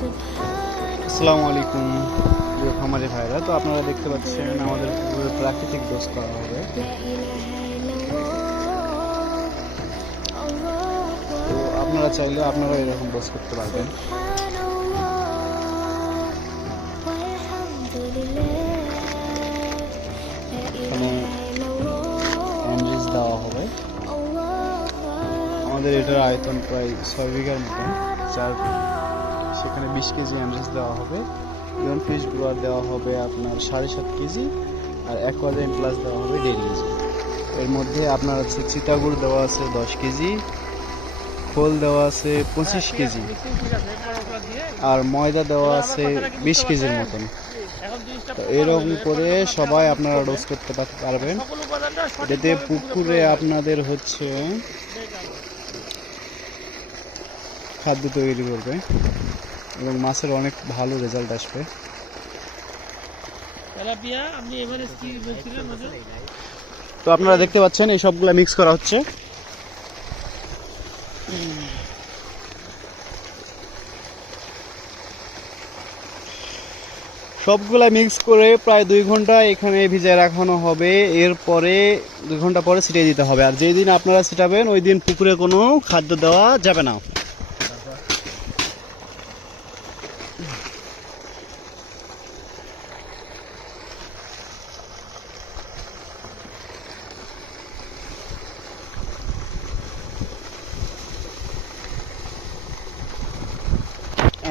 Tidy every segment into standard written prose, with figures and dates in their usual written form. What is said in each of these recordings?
আসসালামু আলাইকুম প্রিয় খামারি ভাইরা, তো আপনারা দেখতে পাচ্ছেন আমাদের পুকুরে প্রাকৃতিক ডোজ করা হবে। তো আপনারা চাইলে আপনারা এরকম ডোজ করতে পারবেন। এখানে এনরিচ দেওয়া হবে। আমাদের এটার আয়তন প্রায় 6 বিঘার মতন, সেখানে 20 কেজি এনরিচ দেওয়া হবে। ইয়ন ফিশ গ্রোয়ার দেওয়া হবে আপনার 7.5 কেজি, আর অ্যাকোয়াজাইম প্লাস দেওয়া হবে 1.5 কেজি। এর মধ্যে আপনার হচ্ছে চিটাগুড় দেওয়া আছে 10 কেজি, খোল দেওয়া আছে 25 কেজি, আর ময়দা দেওয়া আছে 20 কেজির মতন। তো এরকম করে সবাই আপনারা ডোজ করতে পারবেন। এতে পুকুরে আপনাদের হচ্ছে খাদ্য তৈরি করবে এবং মাছের অনেক ভালো রেজাল্ট আসবে। তো আপনারা দেখতে পাচ্ছেন এই সবগুলা মিক্স করা হচ্ছে। সবগুলা মিক্স করে প্রায় 2 ঘন্টা এখানে ভিজায় রাখানো হবে। এরপরে 2 ঘন্টা পরে ছিটিয়ে দিতে হবে। আর যেই দিন আপনারা ছিটাবেন ওই দিন পুকুরে কোনো খাদ্য দেওয়া যাবে না।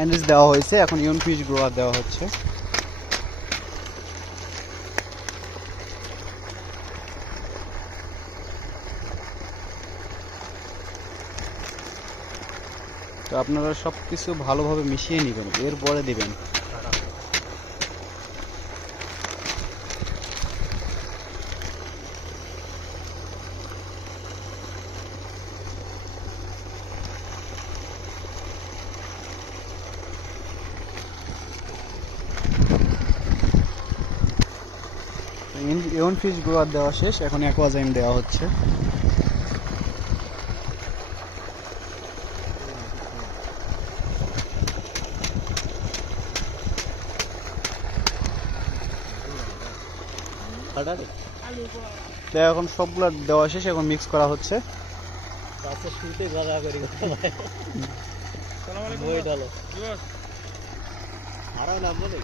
এনরিচ দেওয়া হয়েছে, এখন ইয়ন ফিশ গ্রোয়ার দেওয়া হচ্ছে। তো আপনারা সব কিছু ভালোভাবে মিশিয়ে নেবেন, এরপরে দিবেন। ইয়ন ফিশ গ্রোয়ার দেওয়া শেষ, এখন অ্যাকোয়াজাইম দেওয়া হচ্ছে। এখন সবগুলো দেওয়া শেষ, এখন মিক্স করা হচ্ছে। আরো নাম বলে